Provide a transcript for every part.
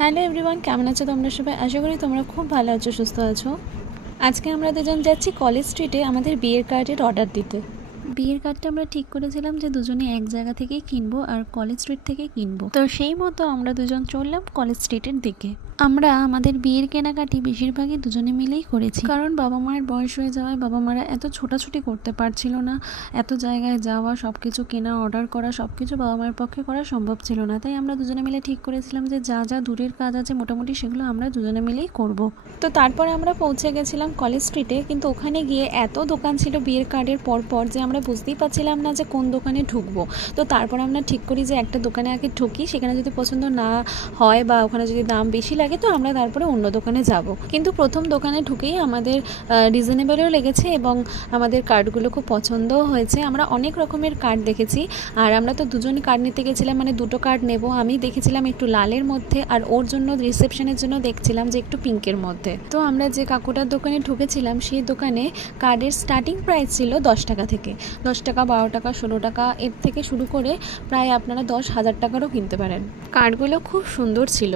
Hello everyone কেমন আছো তোমরা সবাই? আশা করি তোমরা খুব ভালো আছো, সুস্থ আছো। আজকে আমরা দুজন যাচ্ছি কলেজ স্ট্রিটে আমাদের বিয়ের কার্ডের অর্ডার দিতে। বিয়ের কার্ডটা আমরা ঠিক করেছিলাম যে দুজনে এক জায়গা থেকেই কিনবো আর কলেজ স্ট্রিট থেকে কিনবো। তো সেই মতো আমরা দুজন চললাম কলেজ স্ট্রিটের দিকে। আমরা আমাদের বিয়ের কেনাকাটি বেশিরভাগই দুজনে মিলেই করেছি। কারণ বাবা মায়ের বয়স হয়ে যাওয়ায় বাবা মারা এত ছোটাছুটি করতে পারছিল না। এত জায়গায় যাওয়া সব কিছু কেনা অর্ডার করা সব কিছু বাবা মায়ের পক্ষে করা সম্ভব ছিল না। তাই আমরা দুজনে মিলে ঠিক করেছিলাম যে যা যা দূরের কাজ আছে মোটামুটি সেগুলো আমরা দুজনে মিলেই করব। তো তারপরে আমরা পৌঁছে গেছিলাম কলেজ স্ট্রিটে, কিন্তু ওখানে গিয়ে এত দোকান ছিল বিয়ের কার্ডের পর পর যে আমরা বুঝতেই পারছিলাম না যে কোন দোকানে ঢুকবো। তো তারপর আমরা ঠিক করি যে একটা দোকানে আগে ঢুকি, সেখানে যদি পছন্দ না হয় বা ওখানে যদি দাম বেশি লাগে তো আমরা তারপরে অন্য দোকানে যাব। কিন্তু প্রথম দোকানে ঢুকেই আমাদের রিজনেবলও লেগেছে এবং আমাদের কার্ডগুলো খুব পছন্দও হয়েছে। আমরা অনেক রকমের কার্ড দেখেছি আর আমরা তো দুজন কার্ড নিতে গেছিলাম মানে দুটো কার্ড নেব। আমি দেখেছিলাম একটু লালের মধ্যে আর ওর জন্য রিসেপশনের জন্য দেখছিলাম যে একটু পিঙ্কের মধ্যে। তো আমরা যে কাকুটার দোকানে ঢুকেছিলাম, সেই দোকানে কার্ডের স্টার্টিং প্রাইস ছিল দশ টাকা থেকে। দশ টাকা, বারো টাকা, ষোলো টাকা, এর থেকে শুরু করে প্রায় আপনারা দশ হাজার টাকারও কিনতে পারেন। কার্ডগুলো খুব সুন্দর ছিল।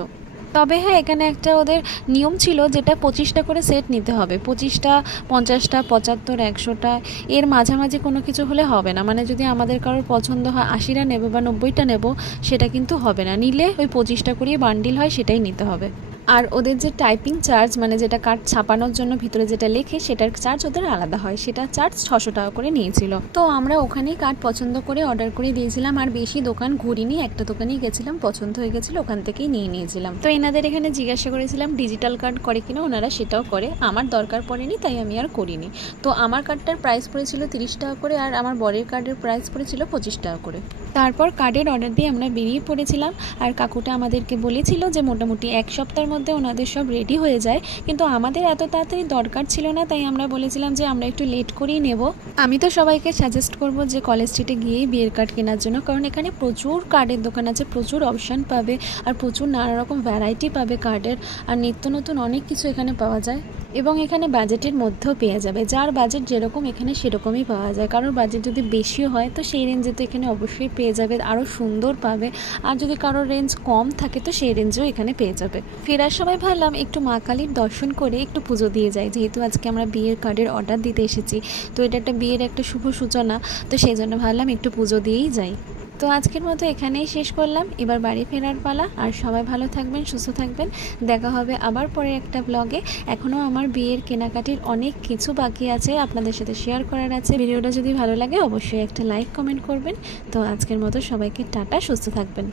তবে হ্যাঁ এখানে একটা ওদের নিয়ম ছিল যেটা পঁচিশটা করে সেট নিতে হবে। পঁচিশটা, পঞ্চাশটা, পঁচাত্তর, একশোটা, এর মাঝামাঝি কোনো কিছু হলে হবে না। মানে যদি আমাদের কারোর পছন্দ হয়, আশিটা নেব বা নব্বইটা নেব, সেটা কিন্তু হবে না। নিলে ওই পঁচিশটা করেই বান্ডিল হয়, সেটাই নিতে হবে। আর ওদের যে টাইপিং চার্জ মানে যেটা কার্ড ছাপানোর জন্য ভিতরে যেটা লেখে, সেটার চার্জ ওদের আলাদা হয়। সেটা চার্জ ছশো টাকা করে নিয়েছিল। তো আমরা ওখানেই কার্ড পছন্দ করে অর্ডার করে দিয়েছিলাম। আর বেশি দোকান ঘুরিনি, একটা দোকানেই গেছিলাম, পছন্দ হয়ে গেছিল, ওখান থেকেই নিয়ে নিয়েছিলাম। তো এনাদের এখানে জিজ্ঞাসা করেছিলাম ডিজিটাল কার্ড করে কিনা? ওনারা সেটাও করে। আমার দরকার পড়েনি, তাই আমি আর করিনি। তো আমার কার্ডটার প্রাইস পড়েছিল তিরিশ টাকা করে, আর আমার বরের কার্ডের প্রাইস পড়েছিল পঁচিশ টাকা করে। তারপর কার্ডের অর্ডার দিয়ে আমরা বেরিয়ে পড়েছিলাম। আর কাকুটা আমাদেরকে বলেছিল যে, মোটামুটি এক সপ্তাহের মধ্যে ওনাদের সব রেডি হয়ে যায়। কিন্তু আমাদের এত তাড়াতাড়ি দরকার ছিল না, তাই আমরা বলেছিলাম যে আমরা একটু লেট করেই নেব। আমি তো সবাইকে সাজেস্ট করব যে কলেজ স্ট্রিটে গিয়েই বিয়ের কার্ড কেনার জন্য, কারণ এখানে প্রচুর কার্ডের দোকান আছে, প্রচুর অপশান পাবে, আর প্রচুর নানা রকম ভ্যারাইটি পাবে কার্ডের আর নিত্য নতুন অনেক কিছু এখানে পাওয়া যায়। এবং এখানে বাজেটের মধ্যেও পেয়ে যাবে। যার বাজেট যেরকম এখানে সেরকমই পাওয়া যায়। কারোর বাজেট যদি বেশিও হয়, তো সেই রেঞ্জে তো এখানে অবশ্যই পেয়ে যাবে, আরও সুন্দর পাবে। আর যদি কারোর রেঞ্জ কম থাকে, তো সেই রেঞ্জেও এখানে পেয়ে যাবে। ফেরার সময় ভাবলাম একটু মা কালীর দর্শন করে একটু পুজো দিয়ে যাই। যেহেতু আজকে আমরা বিয়ের কার্ডের অর্ডার দিতে এসেছি, তো এটা একটা বিয়ের একটা শুভ সূচনা, তো সেই জন্য ভাবলাম একটু পুজো দিয়েই যাই। তো আজকের মতো এখানেই শেষ করলাম। এবার বাড়ি ফেরার পালা। আর সবাই ভালো থাকবেন, সুস্থ থাকবেন। দেখা হবে আবার পরে একটা ব্লগে এখনও আমার বিয়ের কেনাকাটির অনেক কিছু বাকি আছে আপনাদের সাথে শেয়ার করার আছে। ভিডিওটা যদি ভালো লাগে, অবশ্যই একটা লাইক কমেন্ট করবেন। তো আজকের মতো সবাইকে টাটা, সুস্থ থাকবেন।